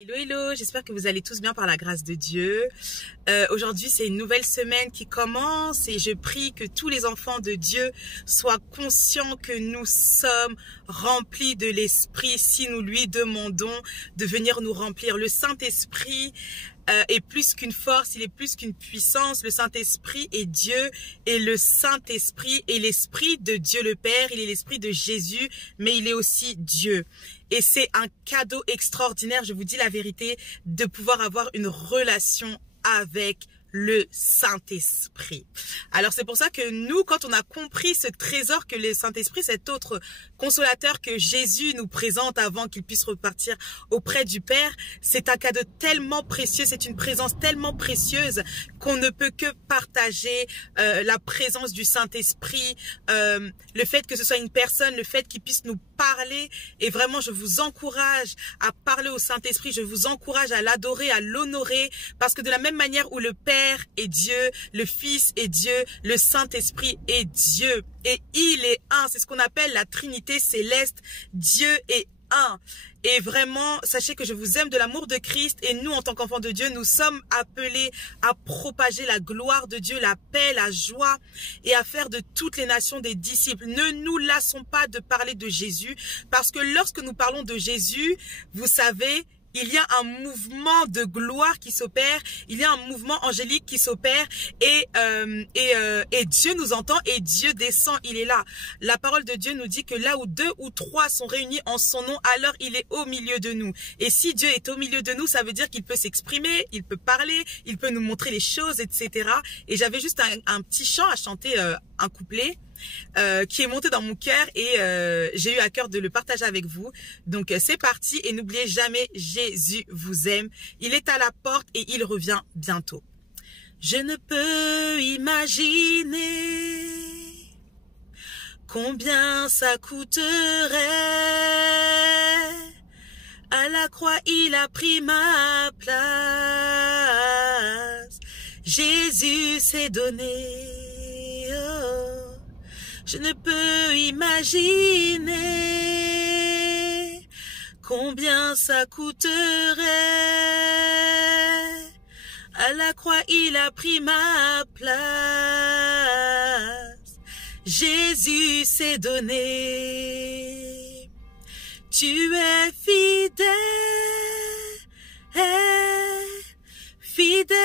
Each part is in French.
Hello, hello, j'espère que vous allez tous bien par la grâce de Dieu. Aujourd'hui, c'est une nouvelle semaine qui commence et je prie que tous les enfants de Dieu soient conscients que nous sommes remplis de l'Esprit si nous lui demandons de venir nous remplir. Le Saint-Esprit est plus qu'une force, il est plus qu'une puissance. Le Saint-Esprit est Dieu et le Saint-Esprit est l'Esprit de Dieu le Père. Il est l'Esprit de Jésus, mais il est aussi Dieu. Et c'est un cadeau extraordinaire, je vous dis la vérité, de pouvoir avoir une relation avec le Saint-Esprit. Alors c'est pour ça que nous, quand on a compris ce trésor que le Saint-Esprit, cet autre consolateur que Jésus nous présente avant qu'il puisse repartir auprès du Père, c'est un cadeau tellement précieux, c'est une présence tellement précieuse qu'on ne peut que partager la présence du Saint-Esprit, le fait que ce soit une personne, le fait qu'il puisse nous parler. Et vraiment, je vous encourage à parler au Saint-Esprit, je vous encourage à l'adorer, à l'honorer, parce que de la même manière où le Père est Dieu, le Fils est Dieu, le Saint-Esprit est Dieu. Et il est un, c'est ce qu'on appelle la Trinité céleste. Dieu est un. Et vraiment, sachez que je vous aime de l'amour de Christ et nous, en tant qu'enfants de Dieu, nous sommes appelés à propager la gloire de Dieu, la paix, la joie et à faire de toutes les nations des disciples. Ne nous lassons pas de parler de Jésus parce que lorsque nous parlons de Jésus, vous savez, il y a un mouvement de gloire qui s'opère, il y a un mouvement angélique qui s'opère et Dieu nous entend et Dieu descend, il est là. La parole de Dieu nous dit que là où 2 ou 3 sont réunis en son nom, alors il est au milieu de nous. Et si Dieu est au milieu de nous, ça veut dire qu'il peut s'exprimer, il peut parler, il peut nous montrer les choses, etc. Et j'avais juste un petit chant à chanter, un couplet. Qui est monté dans mon cœur et j'ai eu à cœur de le partager avec vous. Donc c'est parti et n'oubliez jamais, Jésus vous aime. Il est à la porte et il revient bientôt. Je ne peux imaginer combien ça coûterait. À la croix, il a pris ma place. Jésus s'est donné. Oh. Je ne peux imaginer combien ça coûterait. À la croix, il a pris ma place. Jésus s'est donné. Tu es fidèle, fidèle.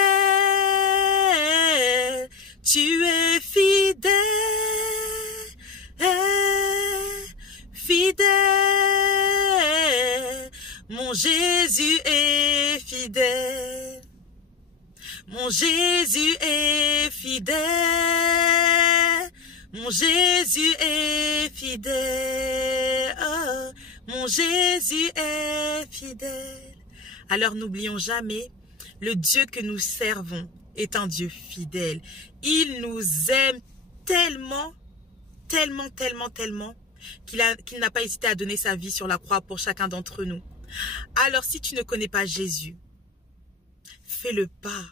Tu es fidèle. Fidèle, mon Jésus est fidèle, mon Jésus est fidèle, mon Jésus est fidèle, oh, mon Jésus est fidèle. Alors n'oublions jamais, le Dieu que nous servons est un Dieu fidèle. Il nous aime tellement, tellement, tellement, tellement, qu'il n'a pas hésité à donner sa vie sur la croix pour chacun d'entre nous. Alors si tu ne connais pas Jésus, fais le pas,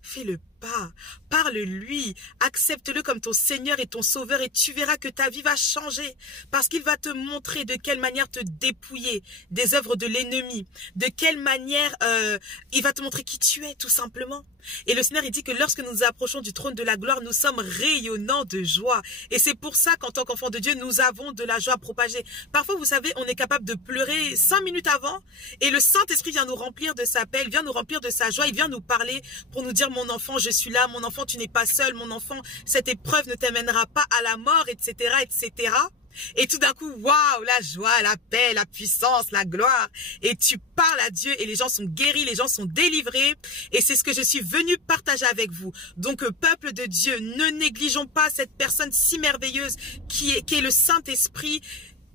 fais-le pas, parle-lui, accepte-le comme ton Seigneur et ton Sauveur et tu verras que ta vie va changer parce qu'il va te montrer de quelle manière te dépouiller des œuvres de l'ennemi, de quelle manière il va te montrer qui tu es tout simplement. Et le Seigneur il dit que lorsque nous nous approchons du trône de la gloire, nous sommes rayonnants de joie. Et c'est pour ça qu'en tant qu'enfants de Dieu, nous avons de la joie propagée. Parfois, vous savez, on est capable de pleurer 5 minutes avant et le Saint-Esprit vient nous remplir de sa paix, il vient nous remplir de sa joie, il vient nous parler pour nous dire, mon enfant, je suis là, mon enfant, tu n'es pas seul, mon enfant, cette épreuve ne t'amènera pas à la mort, etc., etc. Et tout d'un coup, waouh, la joie, la paix, la puissance, la gloire. Et tu parles à Dieu et les gens sont guéris, les gens sont délivrés. Et c'est ce que je suis venue partager avec vous. Donc, peuple de Dieu, ne négligeons pas cette personne si merveilleuse qui est le Saint-Esprit.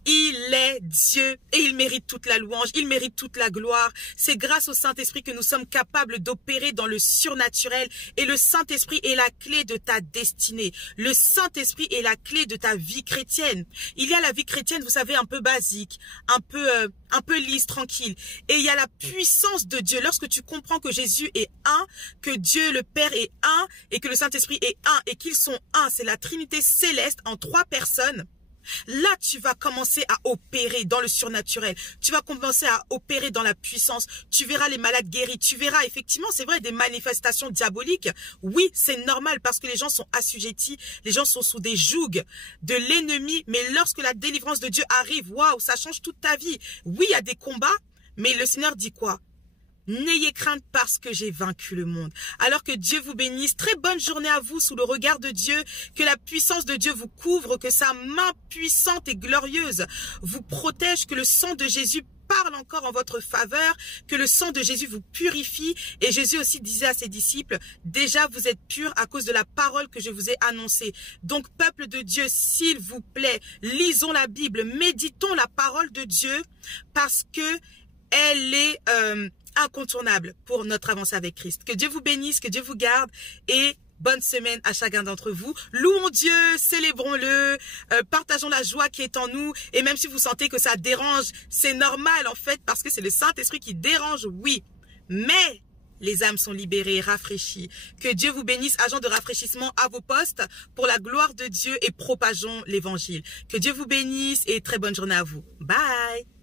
Il est Dieu et il mérite toute la louange, il mérite toute la gloire. C'est grâce au Saint-Esprit que nous sommes capables d'opérer dans le surnaturel et le Saint-Esprit est la clé de ta destinée. Le Saint-Esprit est la clé de ta vie chrétienne. Il y a la vie chrétienne, vous savez, un peu basique, un peu lisse, tranquille. Et il y a la puissance de Dieu. Lorsque tu comprends que Jésus est un, que Dieu le Père est un et que le Saint-Esprit est un et qu'ils sont un, c'est la Trinité céleste en 3 personnes. Là, tu vas commencer à opérer dans le surnaturel. Tu vas commencer à opérer dans la puissance. Tu verras les malades guéris. Tu verras effectivement, c'est vrai, des manifestations diaboliques. Oui, c'est normal parce que les gens sont assujettis. Les gens sont sous des jougs de l'ennemi. Mais lorsque la délivrance de Dieu arrive, waouh, ça change toute ta vie. Oui, il y a des combats, mais le Seigneur dit quoi? N'ayez crainte parce que j'ai vaincu le monde. Alors que Dieu vous bénisse. Très bonne journée à vous sous le regard de Dieu. Que la puissance de Dieu vous couvre. Que sa main puissante et glorieuse vous protège. Que le sang de Jésus parle encore en votre faveur. Que le sang de Jésus vous purifie. Et Jésus aussi disait à ses disciples, déjà vous êtes purs à cause de la parole que je vous ai annoncée. Donc peuple de Dieu, s'il vous plaît, lisons la Bible. Méditons la parole de Dieu parce que elle est incontournable pour notre avancée avec Christ. Que Dieu vous bénisse, que Dieu vous garde et bonne semaine à chacun d'entre vous. Louons Dieu, célébrons-le, partageons la joie qui est en nous et même si vous sentez que ça dérange, c'est normal en fait parce que c'est le Saint-Esprit qui dérange, oui. Mais les âmes sont libérées, rafraîchies. Que Dieu vous bénisse, agent de rafraîchissement à vos postes pour la gloire de Dieu et propageons l'évangile. Que Dieu vous bénisse et très bonne journée à vous. Bye!